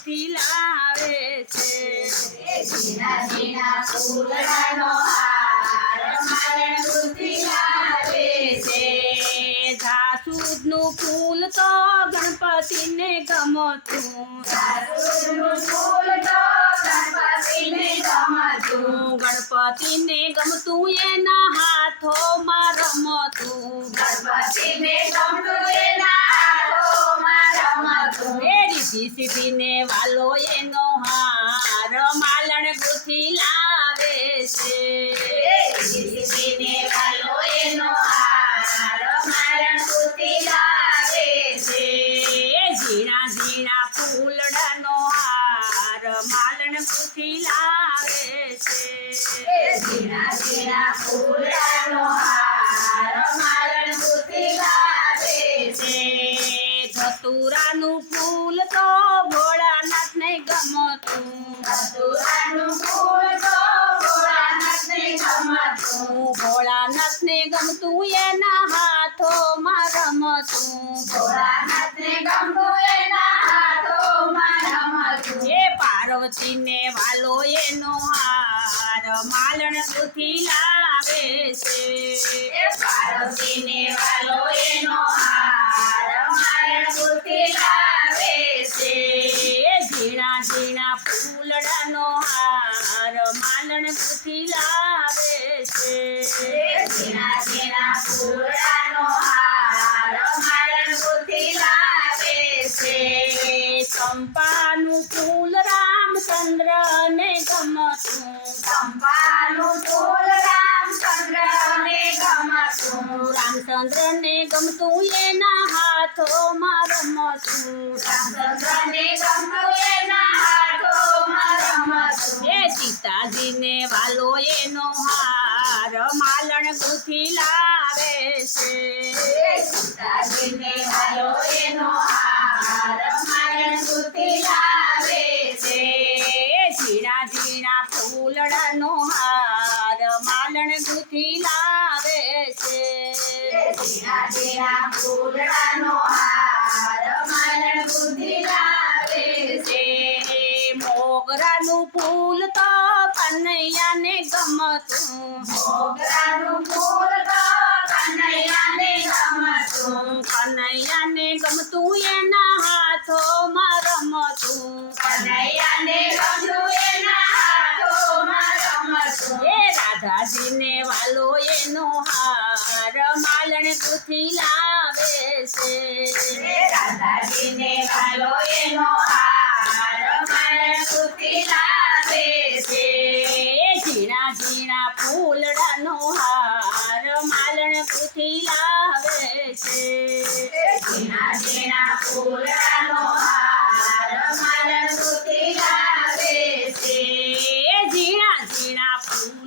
ગૂંથી લાવે છે. ઝીણા ઝીણા ફૂલડાનો હાર મારણ બુદ્ધિ લાવે છે જાસૂદનું ફૂલ તો ગણપતિને ગમતું. જાસૂદનું ફૂલ તો ગણપતિને ગમતું ગણપતિને ગમતું એના હાથોમાં રમતું. ગણપતિને ગમતું માલણ ગૂંથી લાવે છે. ઝીણા ઝીણા ફૂલડાનો હાર મારણ બુદ્ધિ લાવે છે. ધતુરાનું ફૂલ તો ભોળાનાથને ગમતું. ધતુરાનું ફૂલ તો ભોળાનાથને ગમતું. ભોળાનાથને ગમતું એના હાથોમાં રમતું. ભોળાનાથને ગમતું એના હાથોમાં રમતું એ પાર્વતીને વાલો એનો હાર માલણ ગૂંથી લાવે છે. એ પાર્વતીને વાલો એનો હાર માલણ બુદ્ધિ લાવે છે. ઝીણા ઝીણા ફૂલડાનો હાર માલણ ગૂંથી લાવે છે. ઝીણા ઝીણા ફૂલડાનો ગમતું ચંપાનું રામચંદ્રને ગમતું. રામચંદ્રને ગમતું એના હાથોમાં રમતું. ફૂલડાનો હાર માલણ ગુથી લાવે છે. ફૂલડાનો હાર માલણ બુદ્ધિ લાવે છે. મોગરાનું ફૂલ તો કનૈયાને ગમતું. મોગરાનું ફૂલ તો કનૈયાને ગમતું. કનૈયાને ગમતું એના હાથોમાં રમતું. કનૈયાને ગમતું એના રાધાજીને વાલો એનો હાર માલણ ગૂંથી લાવે છે. રાધાજીને વાલો એનો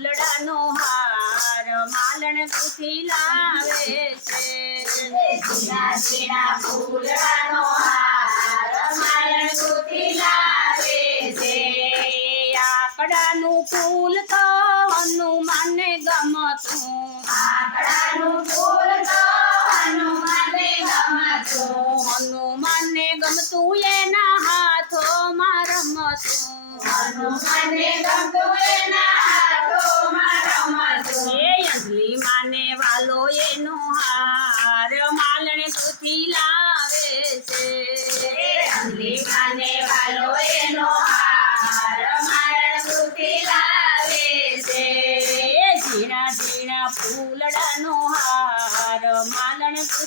ફૂલડાનો હાર માલણ ગૂંથી લાવે છે. ફૂલડાનો હાર માલણ બુદ્ધિ લાવે છે. આકડાનું ફૂલ તો હનુમાનને ગમતું. આકડાનું ફૂલ તો હનુમાનને ગમતું. હનુમાનને ગમતું એના હાથોમાં રમતું. હનુમાનને ગમતું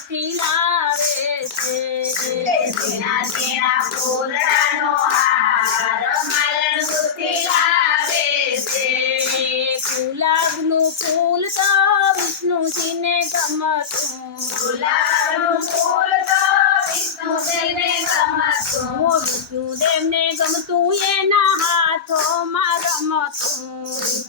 ગૂંથી છે. ઝીણા ઝીણા ફૂલડાનો હાર મારણ બુદ્ધિ લાવે છે. ગુલાબનું ફૂલ તો વિષ્ણુજીને ગમતું. ગુલાબનું ફૂલ તો વિષ્ણુદેવને ગમતું. વિષ્ણુદેવને ગમતું એના હાથોમાં રમતું.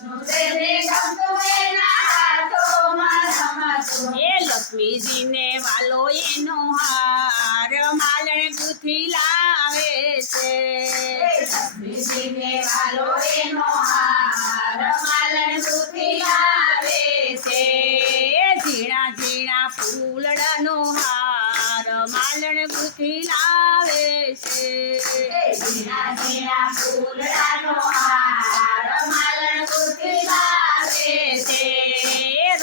લક્ષ્મીજીને વાલો એનો હાર માલણ બુદ્ધિ લાવે છે. ઝીણા ઝીણા ફૂલડાનો હાર માલણ ગૂંથી લાવે છે. ઝીણા ઝીણા ફૂલડાનો હાર માલણ ગુથી લાવે છે.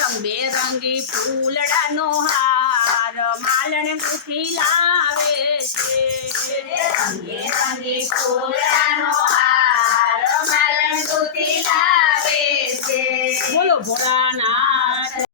રંગબેરંગી ફૂલડાનો હાર માલણ ગુથી લાવે છે. રંગે રંગી ફૂલ